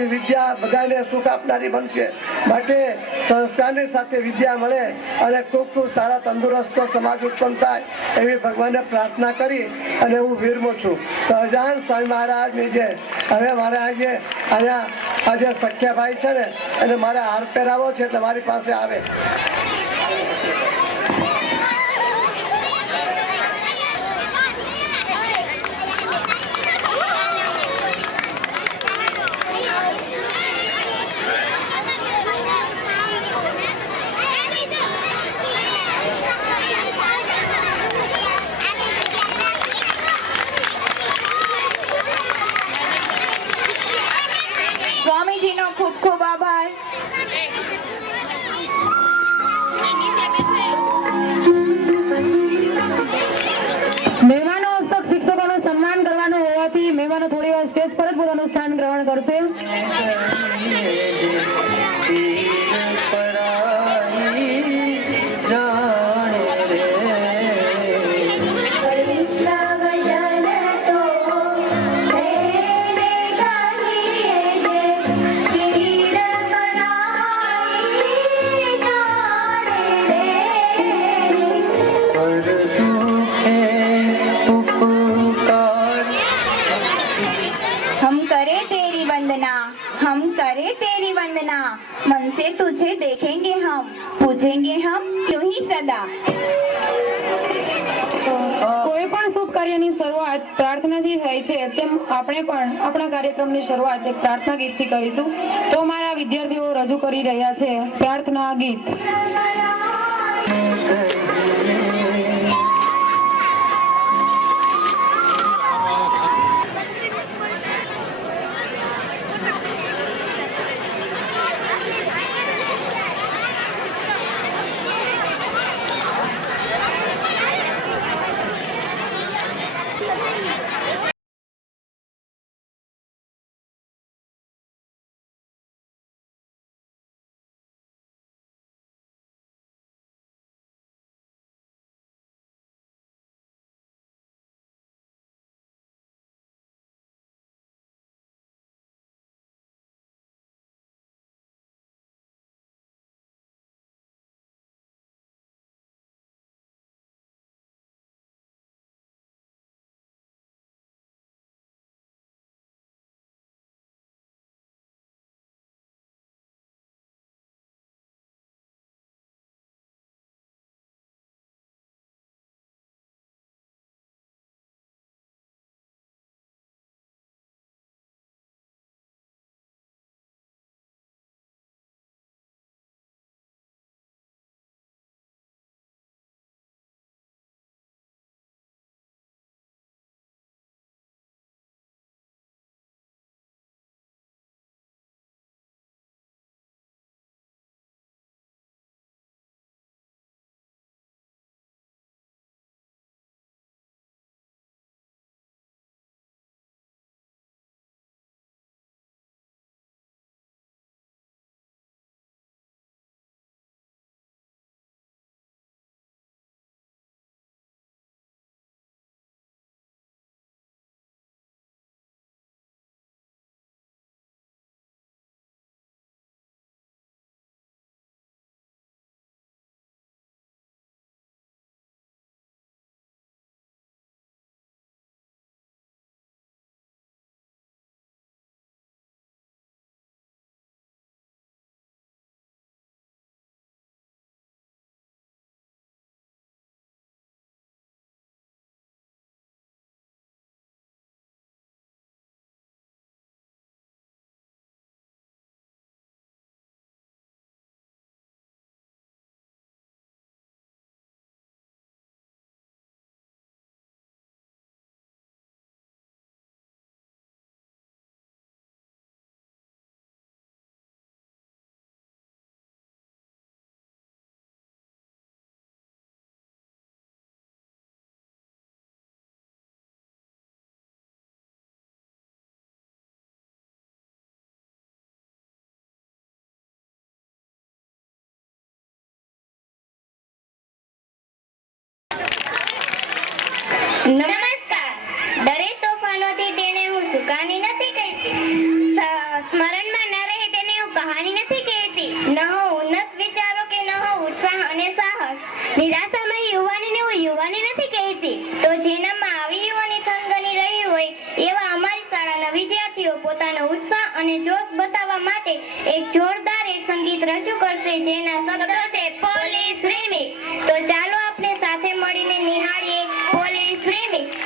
આવી વિદ્યા બધાને સુખ આપનારી બનશે. માટે સંસ્કારની સાથે વિદ્યા મળે અને ખૂબ ખૂબ સારા તંદુરસ્ત સમાજ ઉત્પન્ન થાય એવી ભગવાનને પ્રાર્થના કરી અને હું વિરમું છું. સહજાનંદ સ્વામી મહારાજની જય. હવે મારે આજે સખ્યાભાઈ છે ને એને મારે હાર પહેરાવો છે એટલે મારી પાસે આવે. સ્વામીજીનો ખૂબ ખૂબ આભાર. મહેમાનો હસ્તક શિક્ષકોનું સન્માન કરવાનું હોવાથી મહેમાનો થોડી વાર સ્ટેજ પર જ પોતાનું સ્થાન ગ્રહણ કરશે. हम करे तेरी वंदना, मन से तुझे देखेंगे हम, पूछेंगे हम क्यों ही सदा. કોઈ પણ શુભ કાર્યની શરૂઆત પ્રાર્થનાથી થાય છે, તેમ આપણે પણ આપણા કાર્યક્રમની શરૂઆત એક પ્રાર્થના ગીતથી કરીશું. તો મારા વિદ્યાર્થીઓ રજૂ કરી રહ્યા છે પ્રાર્થના ગીત. નમસ્કાર. દરેક તોફાનોથી તેને હું સુકાની નથી કહેતી. સ્મરણમાં કહાની નથી કહેતી. ન હો ઉન્નત વિચારો કે ન હો ઉત્સાહ અને સાહસ. નિરાશામાં યુવાનીને હું યુવાની નથી કહેતી. તો જેનામાં આવી યુવાની થનગની રહી હોય એવા અમારી શાળાના વિદ્યાર્થીઓ પોતાનો ઉત્સાહ અને જોશ બતાવવા માટે એક જોરદાર એક સંગીત રજૂ કરશે જેના શબ્દો છે પોલીસ રેમિક્સ. તો ચાલો આપણે સાથે મળીને નિહાળીએ પોલીસ રેમિક્સ.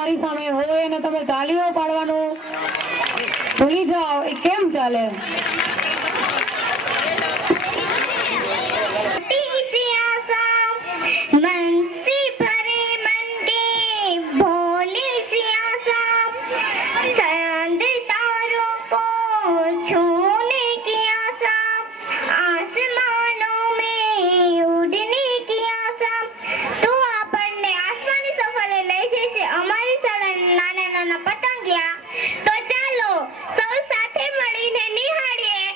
તમારી સામે હોય અને તમે તાળીઓ પાડવાનું ભૂલી જાઓ, એ કેમ ચાલે? मन से भरे मन के भोले से आशा चांद तारों को छूने की आशा आसमानों में उड़ने की आशा तो આપણને આસમાની સફરે લઈ જશે અમારી શાળાના નાના નાના પતંગિયા. તો ચાલો સૌ સાથે મળીને નિહાળીએ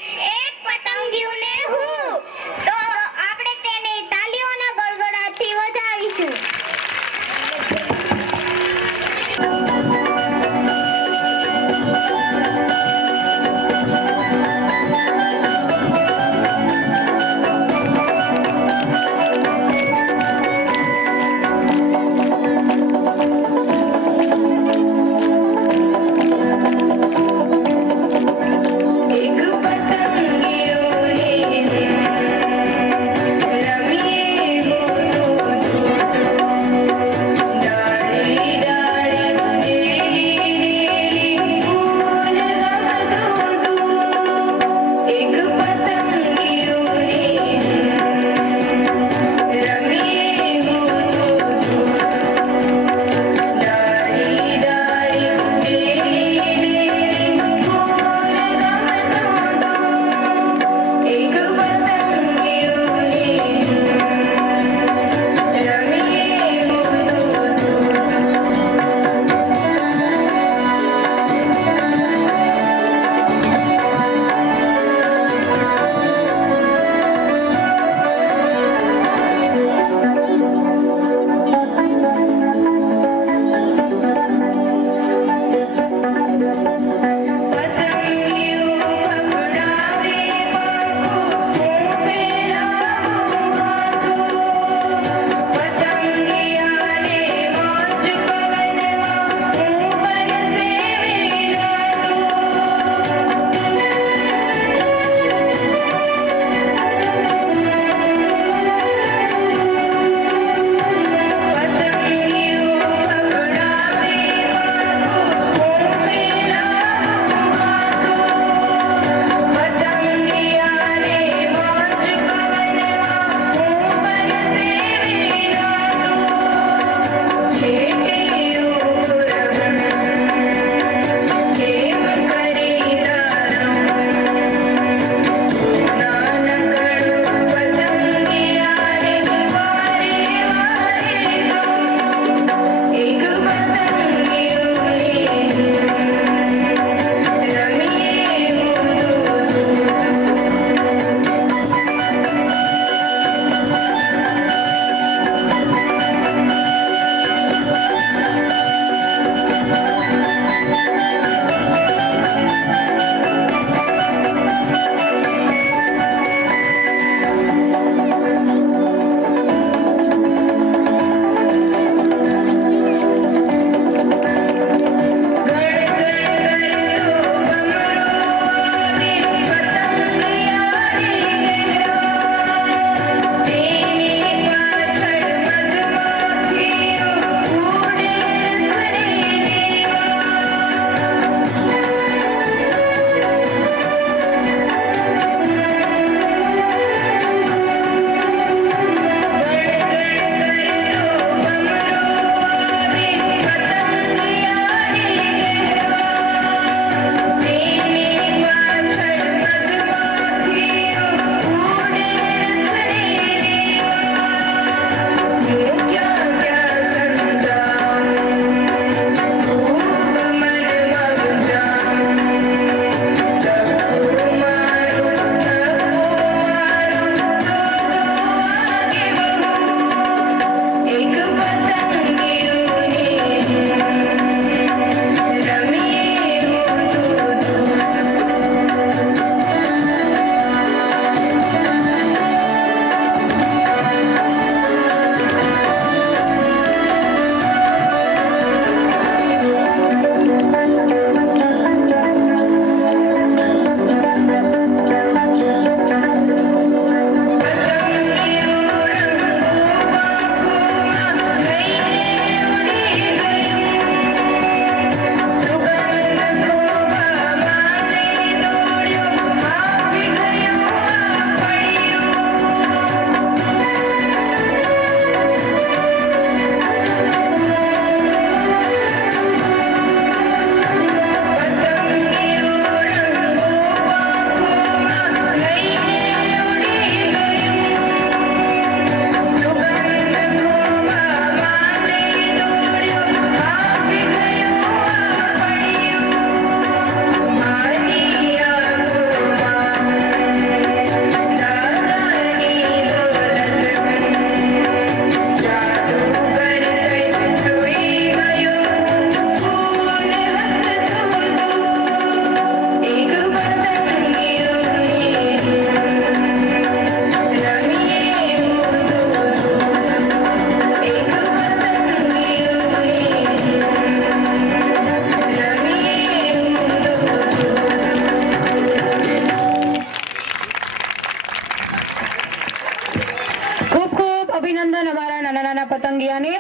નાના પતંગિયાને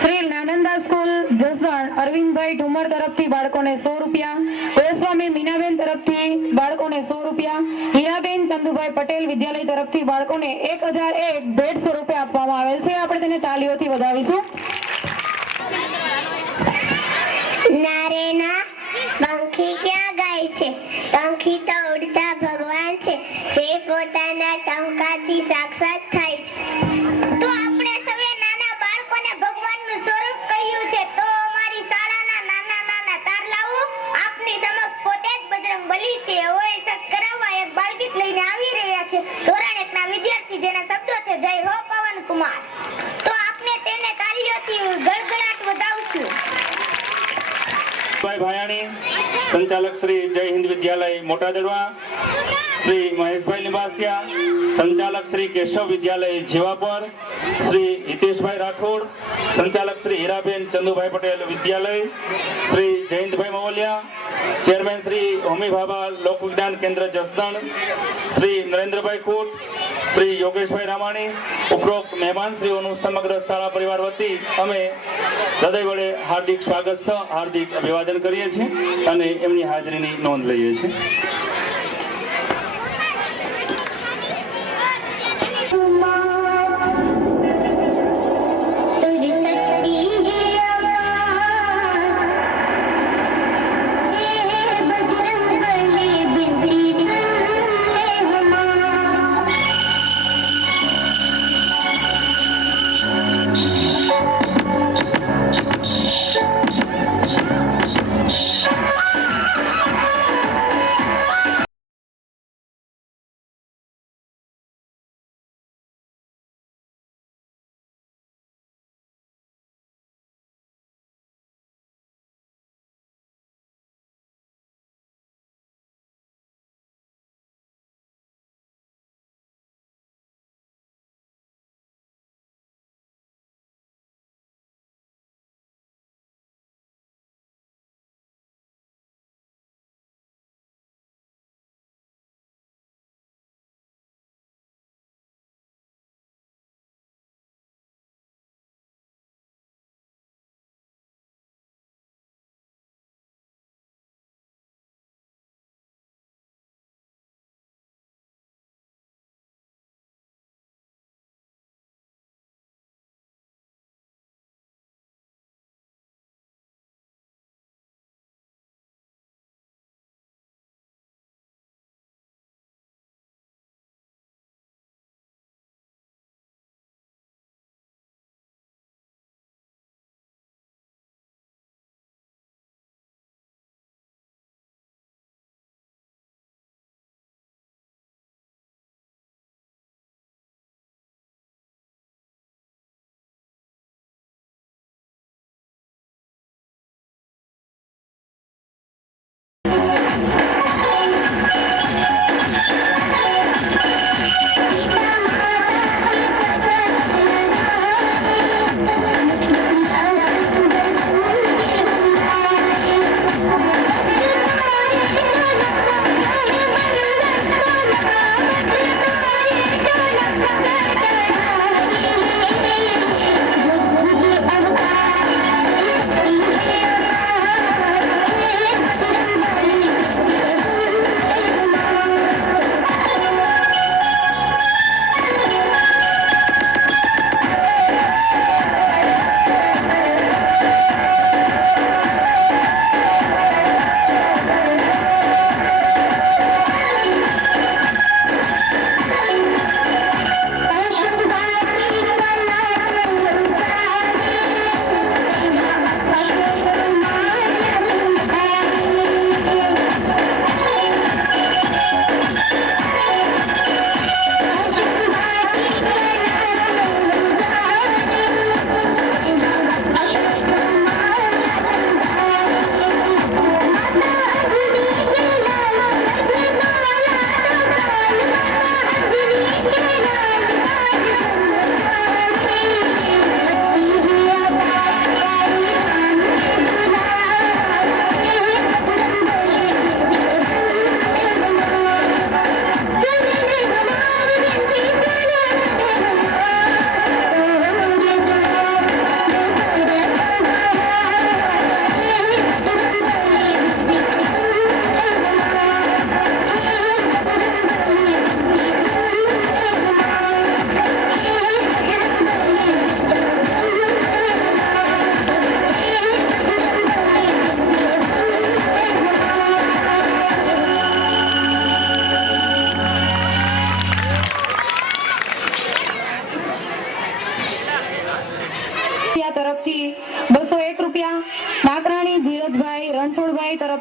શ્રી નાનંદા સ્કૂલ જસદણ અરવિંદભાઈ ઠુમર તરફથી બાળકોને 100 રૂપિયા, ગોસ્વામી મીનાબેન તરફથી બાળકોને 100 રૂપિયા, હીરાબેન ચંદુભાઈ પટેલ વિદ્યાલય તરફથી બાળકોને 1001 ભેટ સ્વરૂપે આપવામાં આવેલ છે. આપણે તેને તાલીઓથી વધાવીશું. નારેના પંખી ક્યાં ગાય છે? પંખી તો ઉડતા ભગવાન છે, જે પોતાના ટંકાથી સાક્ષાત થાય છે. તો આપણે સૌએ નાના બાળકોને ભગવાનનું સ્વરૂપ કહ્યું છે, તો અમારી શાળાના નાના નાના તારલાઓ આપની સમક્ષ પોતે જ બજરંગબલી છે હોય સત કરાવવા એક બાળગીત લઈને આવી રહ્યા છે. ધોરણ 1 ના વિદ્યાર્થી જેના શબ્દો છે જય હો પવન કુમાર. તો આપણે તેને તાલીઓથી ગળગળાટ વધાવશું. ભાઈ ભાયાણી, સંચાલક શ્રી જય હિન્દ વિદ્યાલય મોટા દડવા, શ્રી મહેશભાઈ લિંબાસિયા, સંચાલક શ્રી કેશવ વિદ્યાલય જીવાપર, શ્રી હિતેશભાઈ રાઠોડ, સંચાલક શ્રી હીરાબેન ચંદુભાઈ પટેલ વિદ્યાલય, શ્રી જયંતભાઈ મવલિયા, ચેરમેન શ્રી હોમી ભાભા લોક વિજ્ઞાન કેન્દ્ર જસદણ, શ્રી નરેન્દ્રભાઈ કોટ, શ્રી યોગેશભાઈ રામાણી, ઉપરોક્ત મહેમાનશ્રીઓનું સમગ્ર શાળા પરિવાર વતી અમે હૃદય વડે હાર્દિક સ્વાગત સહ હાર્દિક અભિવાદન કરીએ છીએ અને એમની હાજરીની નોંધ લઈએ છીએ.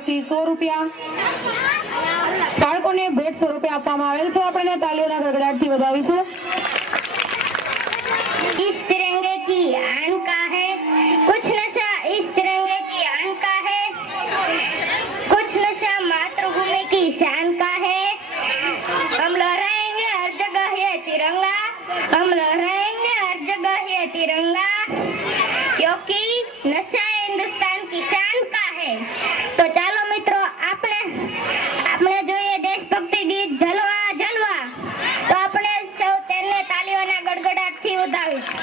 તરફથી 100 રૂપિયા બાળકોને ભેટ સ્વરૂપે આપવામાં આવેલ છે. આપણે તાલીઓના ગડગડાટથી વધાવીશું. इस तिरंगे की आन का है, कुछ नशा इस तिरंगे की आन का है, कुछ नशा मातृभूमि की शान का है. हम लहराएंगे हर जगह ये तिरंगा, हम लहराएंगे हर जगह ये तिरंगा, क्योंकि नशा हिंदुस्तान की शान का है. तो ચાલો મિત્રો આપણે જોઈએ દેશભક્તિ ગીત જલવા જલવા. તો આપણે સૌ તેને તાલીઓના ગડગડાટથી વધાવીશું.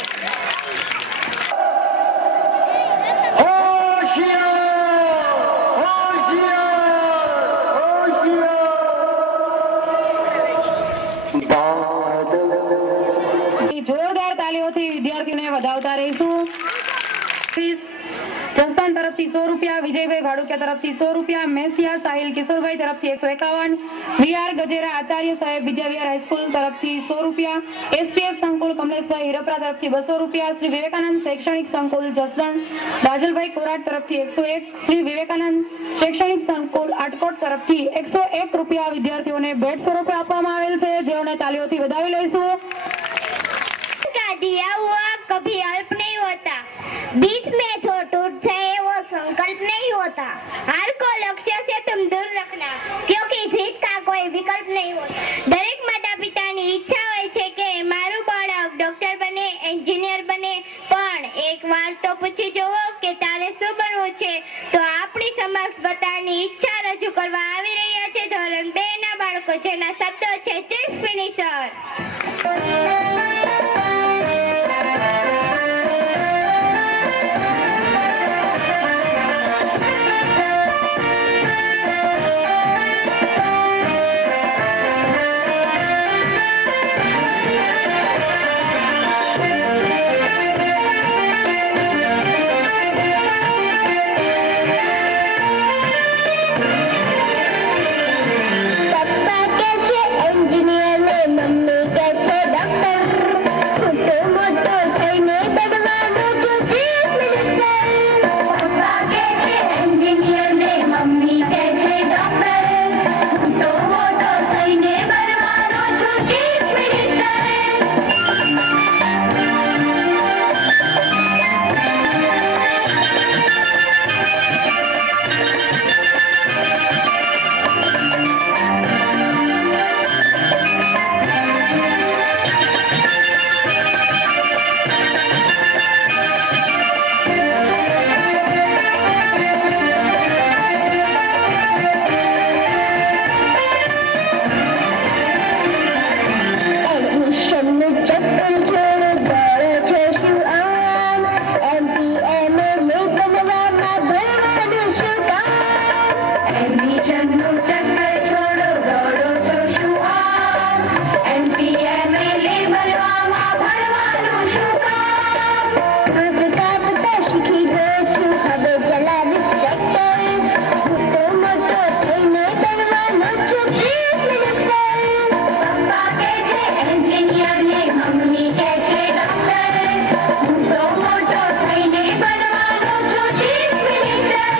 જોરદાર તાલીઓથી વિદ્યાર્થીઓને વધાવતા રહીશું. જસદણ તરફથી 100 રૂપિયા, વિજયભાઈ ભાડુકિયા તરફથી 100 રૂપિયા, મેસિયા સાહિલ કિશોરભાઈ તરફથી 151, વીઆર ગજેરા આચાર્ય સાહેબ વિદ્યાવિહાર હાઈસ્કૂલ તરફથી 100 રૂપિયા, એસપીએસ સંકુલ કમલેશભાઈ હિરપરા તરફથી 200 રૂપિયા, શ્રી વિવેકાનંદ શૈક્ષણિક સંકુલ જસદણ દાજલભાઈ કોરાટ તરફથી 101, શ્રી વિવેકાનંદ શૈક્ષણિક સંકુલ આટકોટ તરફથી 101 રૂપિયા વિદ્યાર્થીઓને ભેટ સ્વરૂપે આપવામાં આવેલ છે, જેઓને તાલીઓથી વધાવી લઈશું. का दिया हुआ कभी अल्प नहीं होता, बीच में जो टूट जाए वो संकल्प नहीं होता. हार को लक्ष्य से तुम दूर रखना, क्योंकि जीत का कोई विकल्प नहीं होता. દરેક માતા પિતાની ઈચ્છા હોય છે કે મારું બાળક ડોક્ટર બને, એન્જિનિયર બને, પણ એક વાર તો પૂછી જુઓ કે તારે શું બનવું છે. તો આપણી સમક્ષ બધાની ઈચ્છા રજૂ કરવા આવી રહ્યા છે ધોરણ 2 ના બાળકો, જેના શબ્દો છે ચીફ ફિનિશર. પપ્પા કે છે એન્જિનિયર ને મમ્મી કે છે ડોક્ટર, હું તો મોટો થઈને બનવાનો છું ચીફ મિનિસ્ટર. પપ્પા કે છે એન્જિનિયર ને મમ્મી કે છે ડોક્ટર, હું તો મોટો થઈને બનવાનો છું ચીફ મિનિસ્ટર. એડમિશનનું ચક્કર છોડો, દોડો છો શું આમ? MPMA નહીં બનવામાં ભણવાનું શું કામ? એડમિશનનું ચક્કર છોડો, દોડો છો શું આમ? MPMA નહીં બનવામાં ભણવાનું શું કામ? હસતા બધા શીખી ગયો છું, હવે ચલાવીશ ટ્રેક્ટર, હું તો મોટો થઈને બનવાનો છું ચીફ મિનિસ્ટર. પપ્પા કે છે એન્જિનિયર ને મમ્મી કે છે ડોક્ટર, હું તો મોટો થઈને બનવાનો છું ચીફ મિનિસ્ટર.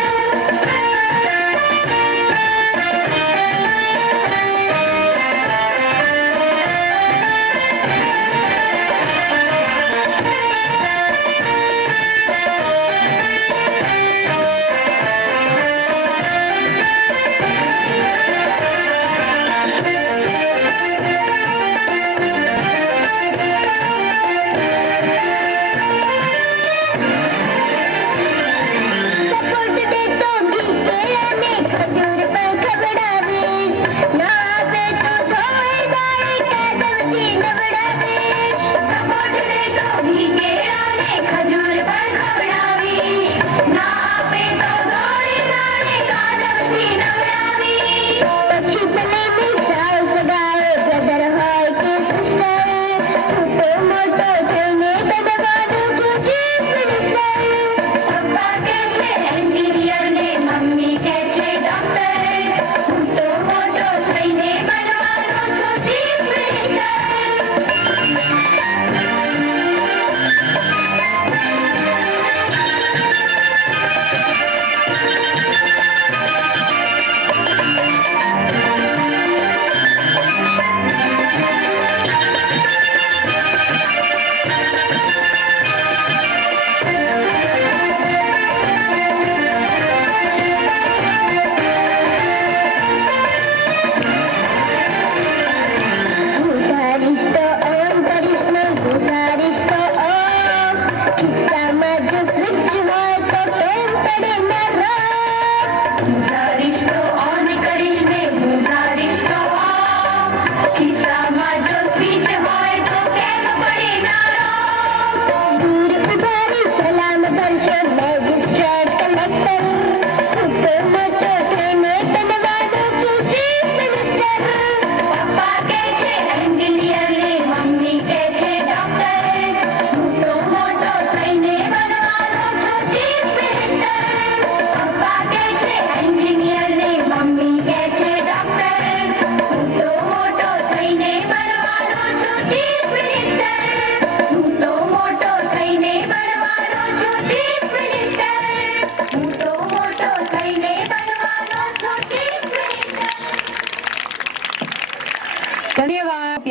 ધન્યવાદ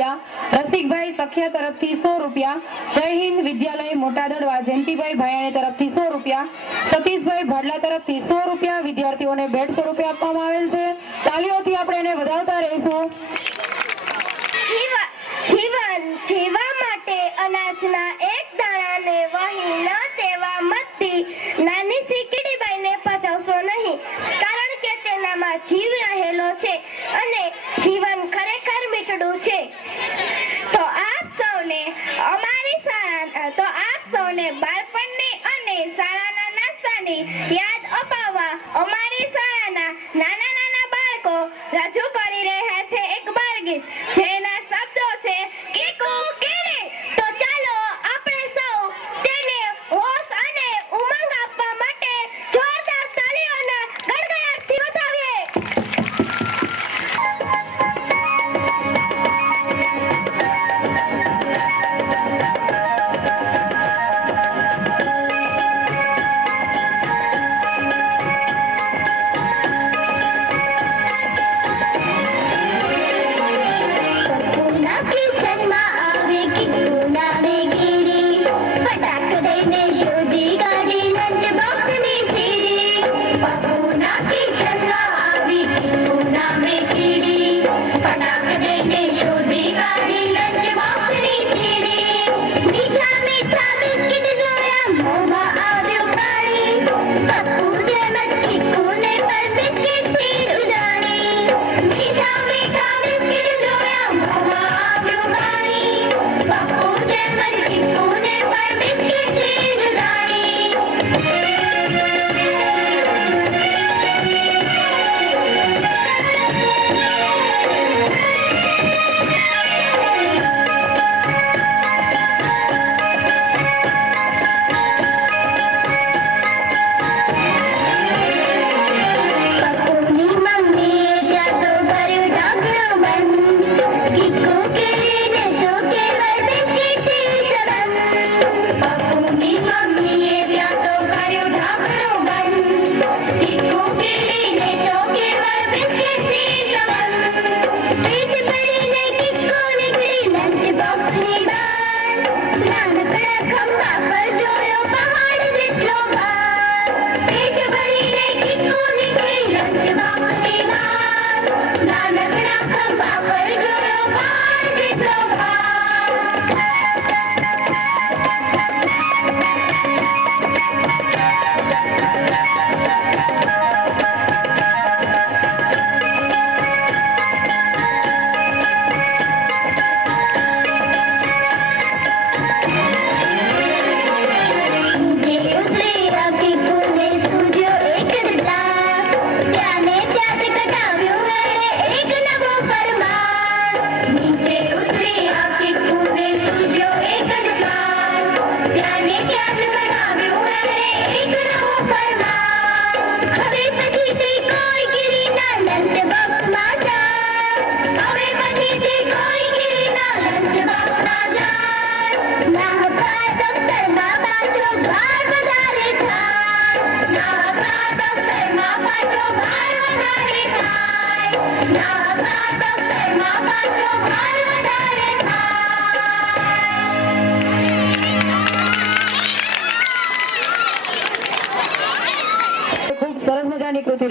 રસિકભાઈ સખિયા તરફથી 100 રૂપિયા, જય હિન્દ વિદ્યાલય મોટા દડવા જયંતિભાઈ ભાયાણી તરફથી 100 રૂપિયા, સતીશભાઈ ભાડલા તરફથી 100 રૂપિયા, વિદ્યાર્થીઓને 150 રૂપિયા આપવામાં આવેલ છે. તાલીઓથી આપણે એને વધાવતા રહીશું. જીવન જીવવા માટે અનાજના એક દાણાને વહી ન તેવા મતથી નાની સીકડીબાઈને પચાવશો નહીં, કારણ કે તેનામાં જીવ રહેલો છે અને જીવન ખરેખર મીઠડું છે. તો આપ સૌને બાળપણની અને શાળાના નાસ્તાની યાદ અપાવવા અમારી શાળાના નાના નાના બાળકો રજૂ કરી રહ્યા છે એક બાળગીત, જેના શબ્દો છે કીકુ કીડી. તો ચાલો આપણે સૌ તેને હોશ અને ઉમંગ આપવા માટે જોરદાર તાળીઓના ગડગડાટથી વધાવીએ.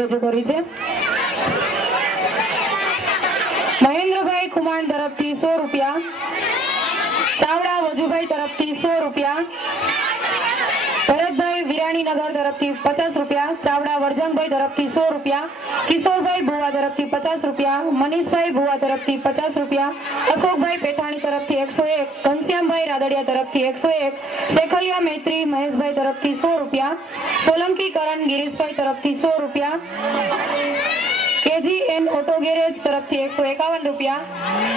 રજૂ કરી છે. મહેન્દ્રભાઈ ખુમાણ તરફથી 100 રૂપિયા, ચાવડા વજુભાઈ તરફથી 100 રૂપિયા, ભરતભાઈ વિરાણીનગર તરફથી 50 રૂપિયા, ચાવડા વરજંગભાઈ તરફથી 100 રૂપિયા, કિશોરભાઈ ભુવા તરફથી 50 રૂપિયા, મનીષભાઈ ભુવા તરફથી 50 રૂપિયા, અશોકભાઈ પેઠાણી તરફથી 101, ઘનશ્યામભાઈ રાદડિયા તરફથી 101, શેખલિયા મૈત્રી મહેશભાઈ તરફથી 100 રૂપિયા, સોલંકી કરણ ગિરીશભાઈ તરફથી 100 રૂપિયા, KGN ઓટો ગેરેજ તરફથી 151 રૂપિયા,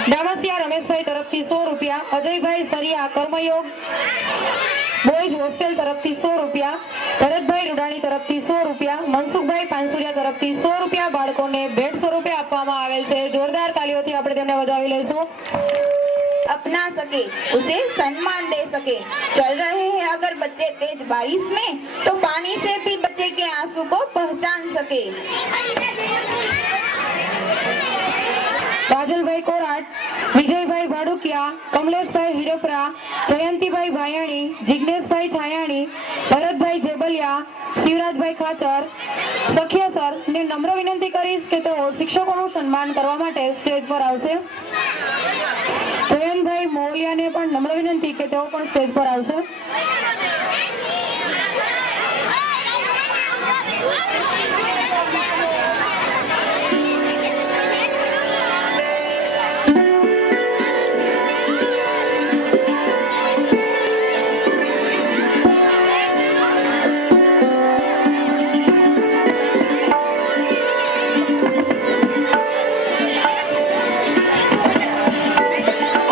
ડામસિયા રમેશભાઈ તરફથી 100 રૂપિયા, અજયભાઈ સરિયા કર્મયોગ બોયઝ હોસ્ટેલ તરફથી 100 રૂપિયા, ભરતભાઈ રૂડાણી તરફથી 100 રૂપિયા, મનસુખભાઈ પાનસુરિયા તરફથી 100 રૂપિયા બાળકોને ભેટ સ્વરૂપે આપવામાં આવેલ છે. જોરદાર તાલીઓથી આપણે તેમને વધાવી લઈશું. अपना सके उसे सम्मान दे सके. चल रहे हैं अगर बच्चे तेज बारिश में तो पानी से भी बच्चे के आंसू को पहचान सके. काजलभाई कोराट વાડુકિયા, કમલેશભાઈ હિરપરા, જયંતિભાઈ ભાયાણી, જિગ્નેશભાઈ છાયાણી, ભરતભાઈ જેબલિયા, શિવરાજભાઈ ખાચર, સખિયા સર ને નમ્ર વિનંતી કરીશ કે તેઓ શિક્ષકોનું સન્માન કરવા માટે સ્ટેજ પર આવશે. જયંતભાઈ મોલિયાને પણ નમ્ર વિનંતી કે તેઓ પણ સ્ટેજ પર આવશે.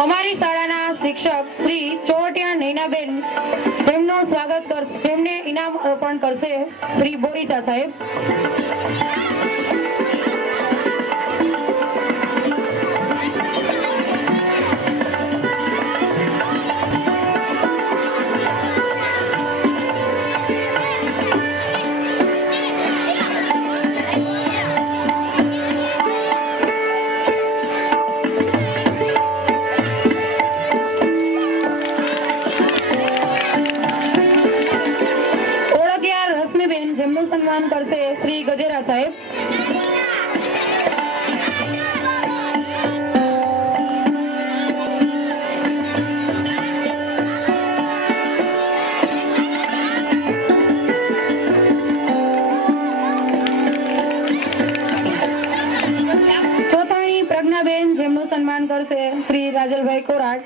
અમારી શાળાના શિક્ષક શ્રી ચોટિયા નૈનાબેન તેમનું સ્વાગત કરશે, તેમને ઇનામ અર્પણ કરશે શ્રી બોરીચા સાહેબ. ઓળખિયાર રશ્મિબેન જેમનું સન્માન કરશે શ્રી ગજેરા સાહેબ. ચોથાણી પ્રજ્ઞાબેન જેમનું સન્માન કરશે શ્રી રાજલભાઈ કોરાટ.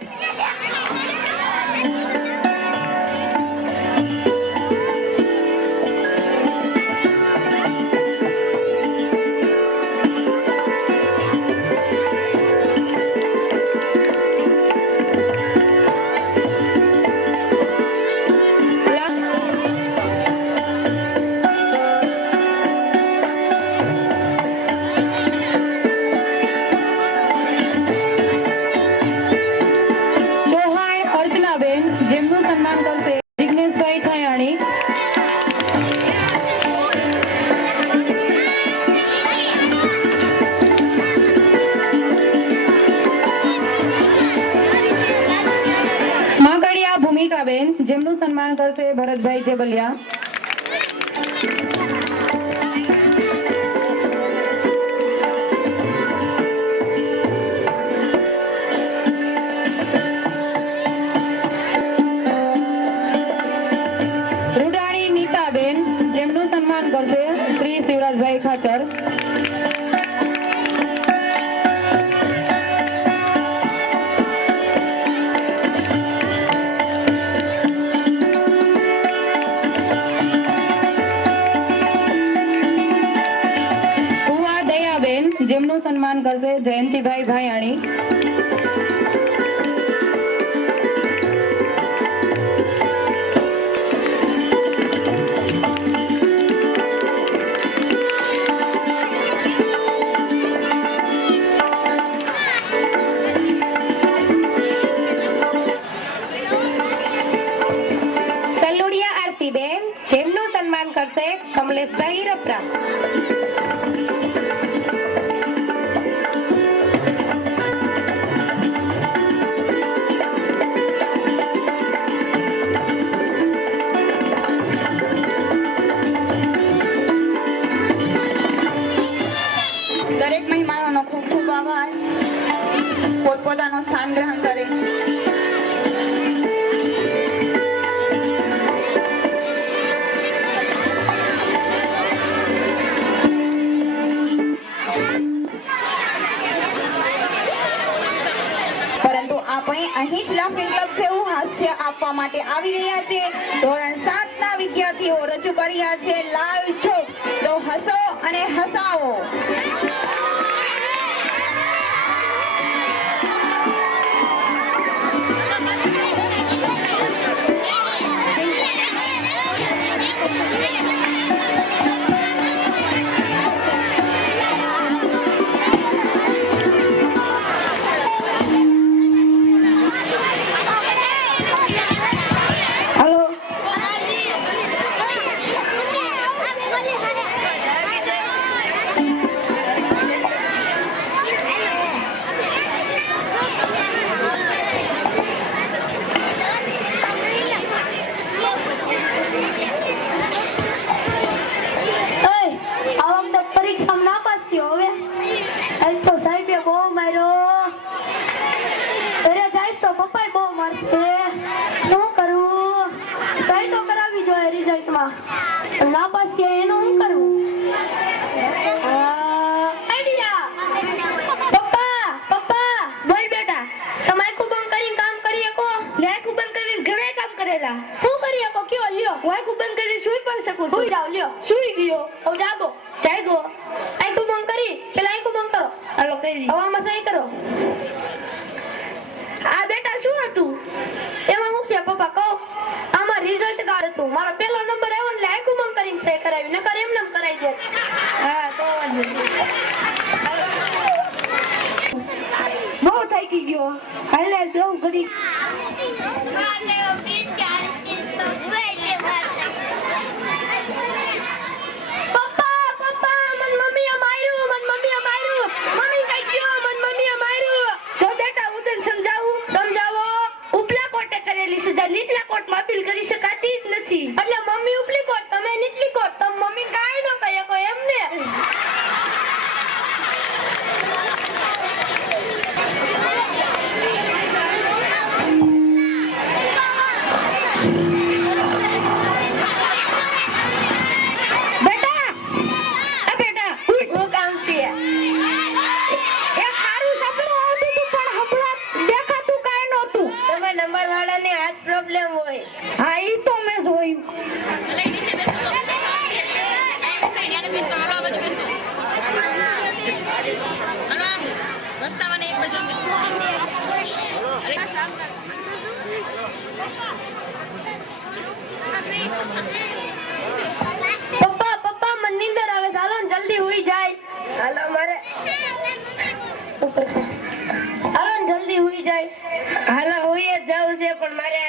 ચૌહાણ અર્ચનાબેન જેમનું સન્માન કરશે જિગ્નેશભાઈ છાયાણી. માકડિયા ભૂમિકાબેન જેમનું સન્માન કરશે ભરતભાઈ જેબલિયા. રૂડાણી નીતાબેન જેમનું સન્માન કરશે શ્રી શિવરાજભાઈ ખાચર. કુવા દયાબેન જેમનું સન્માન કરશે જયંતિભાઈ ભાયાણી. કલ્લુડિયા આરતીબેન જેમનું સન્માન કરશે કમલેશભાઈ હિરપરા. દરેક મહેમાનોનો ખૂબ ખૂબ આભાર. પોતપોતાનું સ્થાન ગ્રહણ કરે. પરંતુ આપણે અહીં જ લાફિંગ ક્લબ જેવું હાસ્ય આપવા માટે આવી રહ્યા છે. ધોરણ 7 ના વિદ્યાર્થીઓ રજૂ કર્યા છે લાઈવ જોક. તો હસો અને હસાવો. હાલો, હા તો બહુ થાકી ગયો હાલે જવું ઘડી પપ્પા પપ્પા મન મમ્મીએ માર્યું મમ્મી કઈ ગયો મન મમ્મીએ માર્યું તો બેટા હું તને સમજાવો ઉપલા કોર્ટે કરેલી સજા નીચલા કોર્ટમાં અપીલ કરી શકાતી જ નથી એટલે મમ્મી ઉપલી કોટ તમે નીચલી કોટ તમ મમ્મી કાઈ ન કહે કોઈ એમને શું કામ છે એક સારું સપનું આવતું હતું પણ હમણાં દેખાતું કાંઈ નહોતું તમે નંબર વાળાને હાથ પ્રોબ્લેમ હોય હા ઈ તો મેં જોયું પપ્પા પપ્પા મને નીંદર આવે ચાલો ને જલ્દી હુઈ જાય હાલો મારે હાલો ને જલ્દી હુઈ જાય હાલો હુઈ જ જવું છે પણ મારે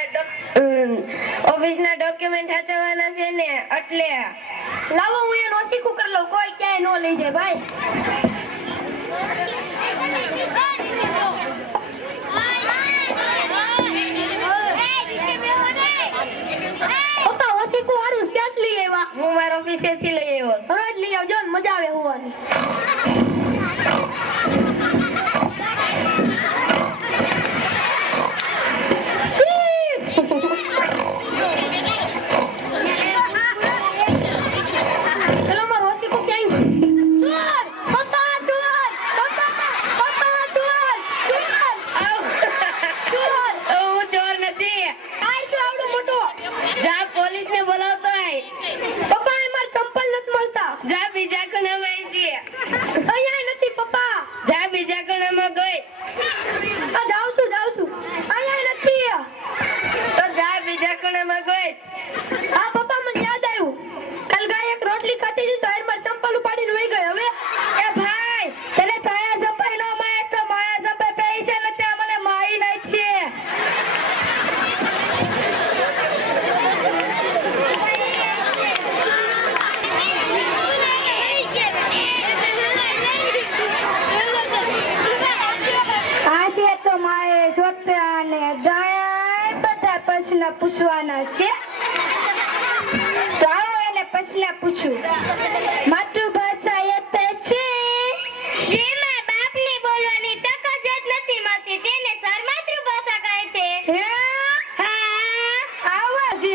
ઓફિસના ડોક્યુમેન્ટ સાચવવાના છે ને એટલે લાવો હું એ નોસી કુકર લઉં કોઈ ક્યાંય ન લઈ જાય ભાઈ પપ્પા ઓસીકુ હારું ક્યાંથી લઈ આવ્યા હું મારા ઓફિસેથી લઈ આવ્યો હવે જ લઈ આવજો ને મજા આવે હોવાની ચલો મારો ઓસીકુ ક્યાંય ચોર પપ્પા ચોર પપ્પા ચોર હું ચોર નથી આય તો આવડો મોટો જા પોલીસને બોલાવતો આય પપ્પા એ માર ચંપલ નથી મળતા જા બીજા ખૂણામાં છે અહીંયા નથી પપ્પા જા બીજા ખૂણામાં ગઈ આ જાઉં છું અહીંયા નથી તો જા બીજા ખૂણામાં ગઈ આ પપ્પા મને યાદ આવ્યું કાલ ગાય એક રોટલી ખાતી હતી તો એમાં ચંપલ ઉપાડીને વહી ગઈ હવે એ ભાઈ તને કાયા જપાઈ નો માય તો માયા જપાઈ પેઈ છે ને ત્યાં મને મારી નાખશે આ છે તો મારે સોત્રા અને ગાય બધા પ્રશ્ન પૂછવાના છે ચાલો એને પ્રશ્ન પૂછું માતૃભાષા એ તે છે જેમાં બાપની બોલવાની તક જ નથી મળતી તેને સર માતૃભાષા કહે છે હે હા આવા છે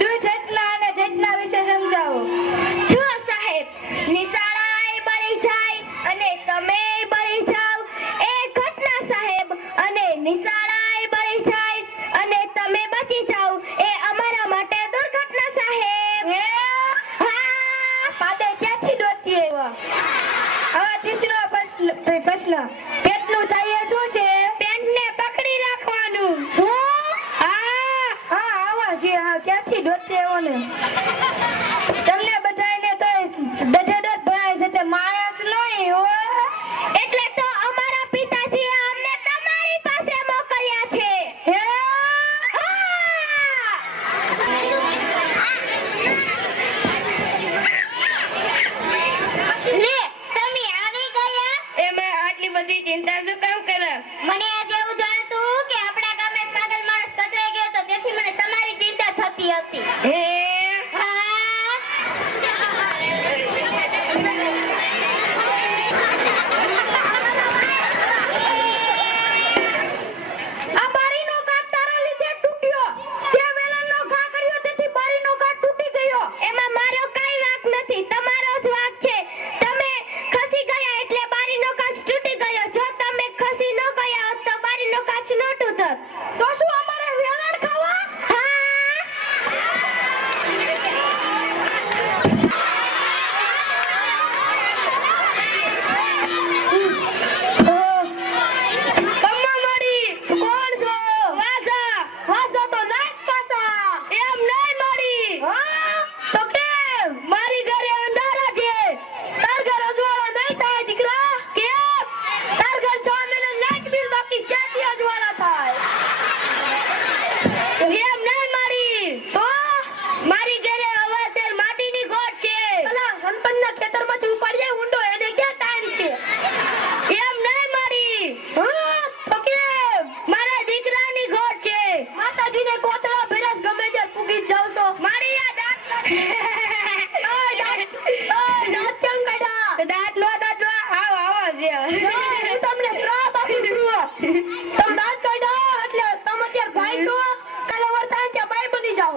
દૂધ એટલા અને જેટલા વિશે સમજાવો જો સાહેબ નિશાળાએ બળી જાય અને તમે બળી જાવ એ ઘટના સાહેબ અને નિશાળાએ બળી જાય અને તમે બચી જાવ એ અમારા માટે દુર્ઘટના સાહેબ હા પાદે ક્યાંથી દોતી આવ્યા હવે ત્રીસરો પ્રશ્ન કેટલું થાય શું છે પેનને પકડી રાખવાનું હા આવા છે હા ક્યાંથી દોતી આવ્યો ને તમને બધાને તો દઢેડત ભરાય છે તે માણસ નહીં હો એટલે તો અમારા પિતાજીએ અમને તમારી પાસે મોકલ્યા છે હે લે તમે આવી ગયા એમાં આટલી બધી ચિંતા શું કામ કરે મને આજે એવું જાણતું કે આપણા ગામે પાગલ માણસ કચરાઈ ગયો તો તેથી મને તમારી ચિંતા થતી હતી હે આ બારીનો કાચ તારા લીધે તૂટ્યો તે વેલણનો ઘા કર્યો તેથી બારીનો કાચ તૂટી ગયો એમાં મારો કાઈ વાંક નથી તમારો જ વાંક છે તમે ખસી ગયા એટલે બારીનો કાચ તૂટી ગયો જો તમે ખસી ન ગયા હોત તો હું તમને શ્રાપ આપું છું. તમે દાંત કાઢો એટલે તમે અત્યારે ભાઈ છો, કાલે વર્તાય ત્યાં ભાઈ બની જાઓ.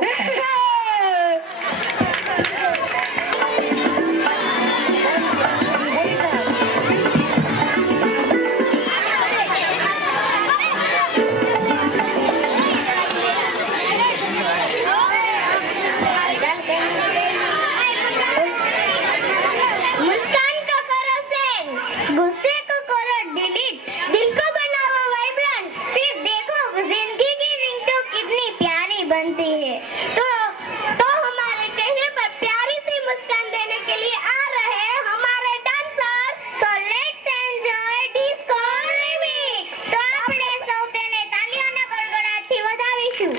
मुस्कान को करो सेंड, गुस्से को करो डिलीट, दिल को बनाओ वाइब्रेंट, फिर देखो जिंदगी की रिंगटोन कितनी प्यारी बनती है. तो हमारे चेहरे पर प्यारी सी मुस्कान देने के लिए आ रहे हैं हमारे dancer. So let's enjoy disco remix. તો આપણે સૌ તેને તાલીઓના ગડગડાટથી વધાવીશું.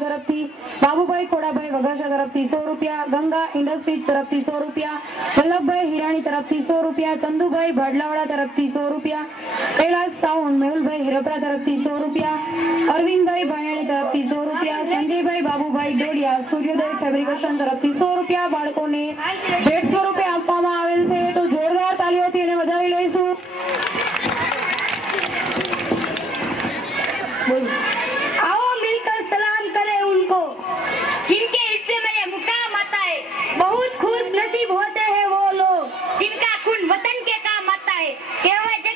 વિદ્યાલય તરફથી, બાબુભાઈ ખોડાભાઈ વઘાસા તરફથી 100 રૂપિયા, ગંગા ઇન્ડસ્ટ્રીઝ તરફથી 100 રૂપિયા, વલ્લભભાઈ હિરાણી તરફથી 100 રૂપિયા, ચંદુભાઈ ભાડલાવાડા તરફથી 100 રૂપિયા, કૈલાસ સાઉન્ડ મેહુલભાઈ હિરપરા તરફથી 100 રૂપિયા, અરવિંદભાઈ ભાયાણી તરફથી 100 રૂપિયા, સંજયભાઈ બાબુભાઈ ડોડિયા સૂર્યોદય ફેબ્રિકેશન તરફથી 100 રૂપિયા બાળકોને ભેટ સ્વરૂપે આપવામાં આવેલ છે. તો જોરદાર તાલીઓથી એને વધાવી લઈશું. आओ मिलकर सलाम करें उनको जिनके हिस्से में ये मुकाम आता है. बहुत खुश नसीब होते हैं वो लोग जिनका खून वतन के काम आता है. कहवत